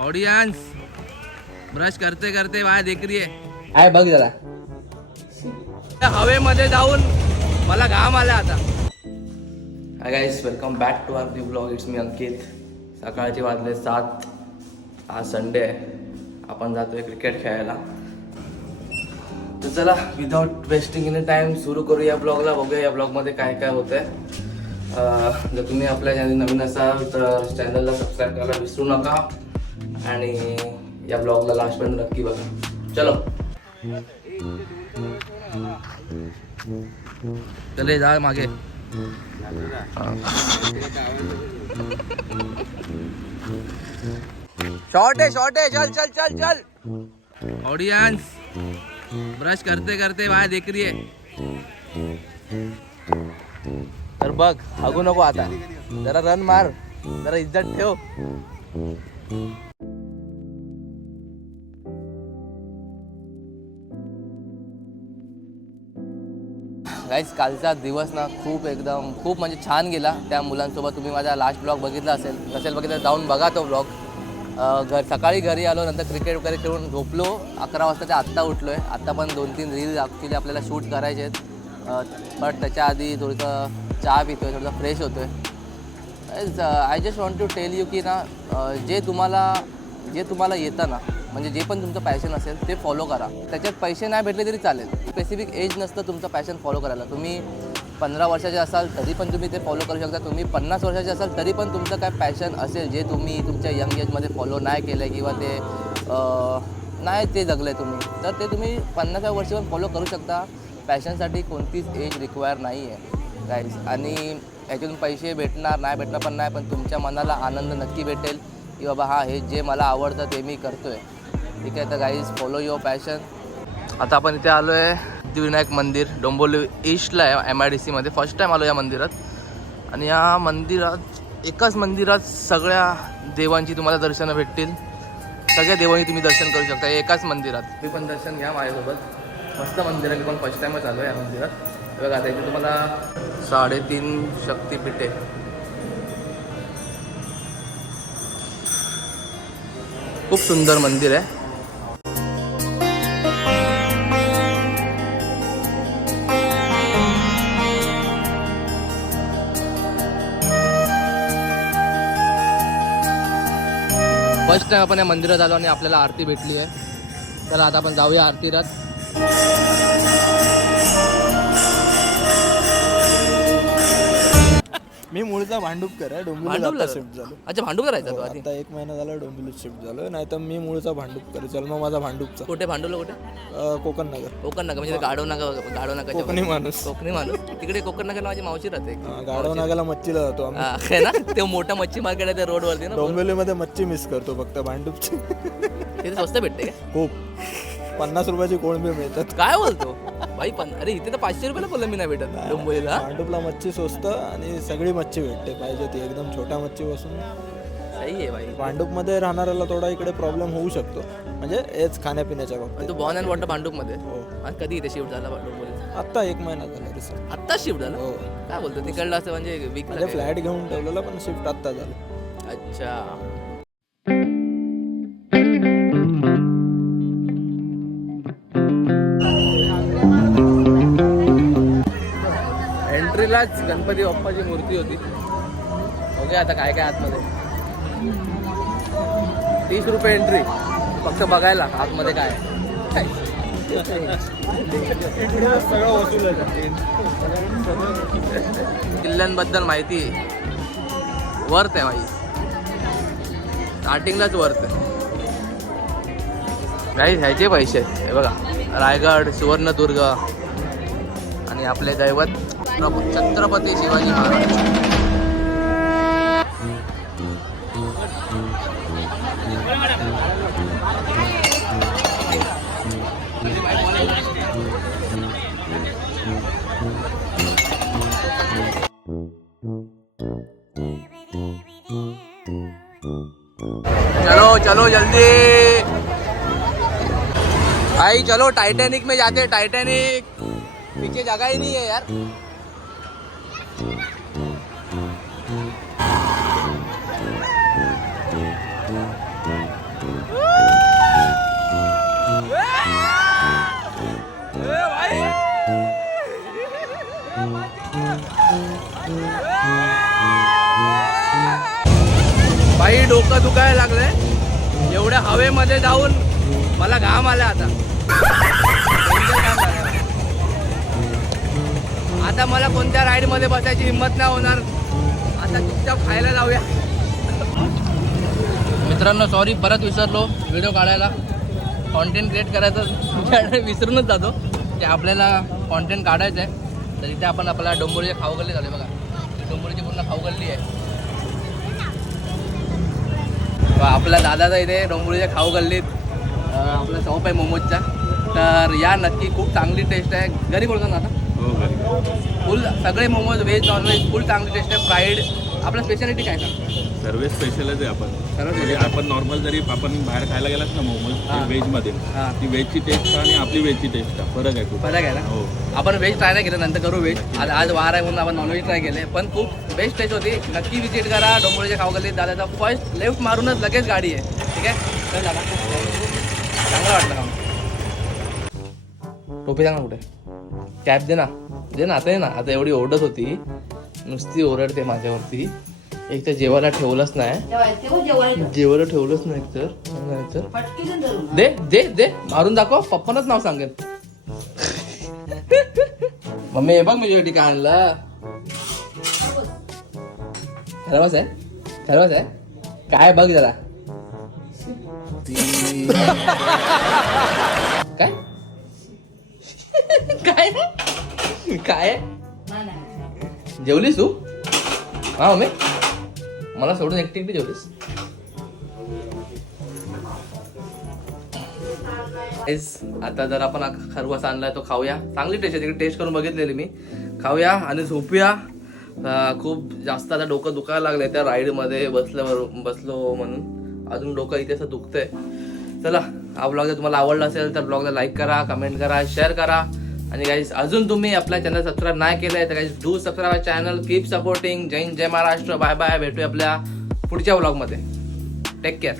Audience brush करते करते वाया देख रही आहे. काय बघ जरा. हवेमध्ये जाऊन मला घाम आला आता. Hi guys, welcome back to our new blog. It's me Ankit. सकाळचे वाजले 7. आज संडे आहे. आपण जातोय क्रिकेट खेळायला. तर चला विदाउट वेस्टिंग एनी टाइम सुरू करू या ब्लॉगला. बघूया या ब्लॉगमध्ये काय काय होतंय. जर तुम्ही आपल्या चॅनल नवीन असाल तर चॅनलला सबस्क्राईब करायला विसरू नका आणि या ब्लॉगला लास्टपर्यंत नक्की बघा. चलो चले जा मागे. शॉर्ट है चल चल चल चल. ऑडियंस ब्रश करते करते वाया देख रही है. तर बघ, हागू नको आता. जरा रन मार, जरा इज्जत ठेव. गाईज, कालचा दिवस ना खूप म्हणजे छान गेला. त्या मुलांसोबत तुम्ही माझा लास्ट ब्लॉग बघितला नसेल बघितलं जाऊन बघा तो ब्लॉग. सकाळी घरी आलो, नंतर क्रिकेट वगैरे खेळून झोपलो. 11 वाजता आत्ता उठलो आहे. आत्ता पण 2-3 रील्स ॲक्च्युली आपल्याला शूट करायचे आहेत. बट त्याच्या आधी थोडंसं चहा पितो आहे, थोडंसं फ्रेश होतो आहे. I just want to tell you की ना, जे तुम्हाला येतं ना, म्हणजे जे पण तुमचं पॅशन असेल ते फॉलो करा. त्याच्यात पैसे नाही भेटले तरी चालेल. स्पेसिफिक एज नसतं तुमचं पॅशन फॉलो करायला. तुम्ही 15 वर्षाचे असाल तरी पण तुम्ही ते फॉलो करू शकता. तुम्ही 50 वर्षाचे असाल तरी पण तुमचं काय पॅशन असेल जे तुम्ही तुमच्या यंग एजमध्ये फॉलो नाही केलं आहे किंवा ते नाही ते जगलं आहे तुम्ही, तर ते तुम्ही 50व्या वर्षी पण फॉलो करू शकता. पॅशनसाठी कोणतीच एज रिक्वायर नाही आहे गाईज. आणि याच्यातून पैसे भेटणार पण नाही, पण तुमच्या मनाला आनंद नक्की भेटेल की बाबा हा हे जे मला आवडतं ते मी करतो आहे. ठीक आहे, तर गाईज फॉलो युअर पॅशन. आता आपण इथे आलो आहे सिद्धिविनायक मंदिर, डोंबिवली ईस्टला आहे, MIDCमध्ये. फर्स्ट टाईम आलो या मंदिरात. आणि या मंदिरात, एकाच मंदिरात सगळ्या देवांची तुम्हाला दर्शनं भेटतील. सगळ्या देवांची तुम्ही दर्शन करू शकता एकाच मंदिरात. मी पण दर्शन घ्या माझ्यासोबत. मस्त मंदिर आहे. मी पण फर्स्ट टाईमच आलो या मंदिरात. बघा आता इथे तुम्हाला 3.5 शक्तिपीठे. खूप सुंदर मंदिर आहे. फर्स्ट टाइम आपण या मंदिरात आलो आणि आपल्याला आरती भेटली आहे. चला आता आपण जाऊया आरतीरात. मी मूळचा भांडुपकर आहे. डोंबिवलीला शिफ्ट झालो. अच्छा, भांडूप करायचा तो आधी. आता 1 महिना झाला डोंबिवलीत शिफ्ट झालो. नाही तर मी मूळचा भांडुपकर. जन्म माझा भांडुपचा. कुठे भांडवलं? कुठे? कोकण नगर. कोकण नगर म्हणजे गाढव नगर. कोकणी माणूस. तिकडे कोकण नगर माझी मावशी राहते. गाढव नागाला मच्छीला जातो आम्ही. आहे ना, ते मोठा मच्छी मार्केट आहे त्या रोडवरती ना. डोंबिवलीमध्ये मच्छी मिस करतो फक्त भांडुपची. तिथे स्वस्त भेटते का? खूप 50 रुपयाची कोळंबी मिळतात. काय बोलतो भाई? अरे इथे तर 500 रुपयाला कोलंबी नाही भेटत डोंबिवलीला. भांडुपला मच्छी स्वस्त आणि सगळी मच्छी भेटते पाहिजे ती. एकदम छोट्या मच्छी पासून. सही आहे भाई. भांडुपमध्ये राहणाऱ्याला थोडा इकडे प्रॉब्लेम होऊ शकतो, म्हणजे हेच खाण्यापिण्याच्या बाबतीत. तू बॉर्न अँड वॉटर भांडूपमध्ये. हो. आणि कधी इथे शिफ्ट झाला डोंबिवलीत? आत्ता 1 महिना झाला रिसेंट. आत्ता शिफ्ट झाला? हो. काय बोलतो? तिकडलं असं म्हणजे म्हणजे फ्लॅट घेऊन ठेवलेला पण शिफ्ट आत्ता झालं. अच्छा. एंट्रीलाच गणपती बाप्पाची मूर्ती होती. ओके, आता काय काय आतमध्ये. 30 रुपये एंट्री फक्त बघायला आतमध्ये काय सगळं वसूल आहे. किल्ल्यांबद्दल माहिती वर्थ आहे भाई. स्टार्टिंगलाच वर्थ आहे काही ह्याचे पैसे. हे बघा, रायगड, सुवर्णदुर्ग आणि आपले दैवत छत्रपती शिवाजी महाराज. चलो चलो जल्दी भाई, चलो टाइटैनिक में जाते हैं. टाइटैनिक पीछे जगह ही नहीं है यार. बाई डोकं दुखायला लागलंय एवढ्या हवेमध्ये जाऊन मला घाम आला आता. आता मला कोणत्या राईड मध्ये बसायची हिंमत नाही होणार. आता चुपचाप खायला जाऊया. मित्रांनो सॉरी परत विसरलो व्हिडिओ काढायला. कॉन्टेंट क्रिएट करायचं विसरूनच जातो. ते आपल्याला कॉन्टेंट काढायचं आहे तर इथे आपण आपला डोंबोलीच्या खाऊ गल्ली झाले बघा. डोंबोलीची पूर्ण खाऊ गल्ली आहे. आपल्या दादाचा इथे डोंबोलीच्या खाऊ गल्लीत आपला शॉप आहे मोमोजचा. तर या नक्की खूप चांगली टेस्ट आहे. घरी बोलतो ना आता फुल सगळे मोमोज व्हेज नॉनव्हेज फुल चांगली टेस्ट आहे. फ्राईड आपला स्पेशालिटी काय सर? सर्व स्पेशलच आहे. आपण सर्व म्हणजे आपण नॉर्मल जरी आपण बाहेर खायला गेलात ना मोमोज हां. व्हेजमध्ये हां. ती व्हेजची टेस्ट आणि आपली व्हेजची टेस्ट फरक आहे खूप. फरक आहे ना. हो आपण व्हेज ट्राय नाही केलं नंतर करू व्हेज. आज वार आहे म्हणून आपण नॉनव्हेज ट्राय केले पण खूप बेस्ट टेस्ट होती. नक्की विजिट करा डोंबोलीच्या खाऊ गल्लीत. दादाचा फर्स्ट लेफ्ट मारूनच लगेच गाडी आहे. ठीक आहे चल दादा चांगलं वाटलं का? टोपी सांगा कुठे? कॅब दे ना आता ये ना. आता एवढी ओरडत होती नुसती ओरडते माझ्यावरती. एक तर जेवायला ठेवलंच नाही. जेवायला ठेवलंच नाही तर दे दे दे मारून दाखव. पप्पानच नाव सांगेल. मम्मी हे बघ मी तुझ्यासाठी काय आणलं. खरवस आहे काय बघ जरा. काय काय काय जेवलीस तू? हा मम्मी मला सोडून एकटी जेवलीस? आता जर आपण खरवस आणलाय तो खाऊया. चांगली टेस्ट आहे. तिकडे टेस्ट करून बघितलेली मी. खाऊया आणि झोपूया. खूप जास्त आता डोकं दुखायला लागलंय त्या राईडमध्ये बसलो म्हणून. अजून डोकं इथे असं दुखतंय. चला हा ब्लॉग जर तुम्हाला आवडला असेल तर ब्लॉगला लाईक करा, कमेंट करा, शेअर करा. आणि गाईज अजून तुम्ही आपल्या चॅनल सबस्क्राईब नाही केलंय तर guys do subscribe channel. Keep supporting. जय हिंद जय महाराष्ट्र. Bye bye. भेटूया आपल्या पुढच्या ब्लॉगमध्ये. Take care.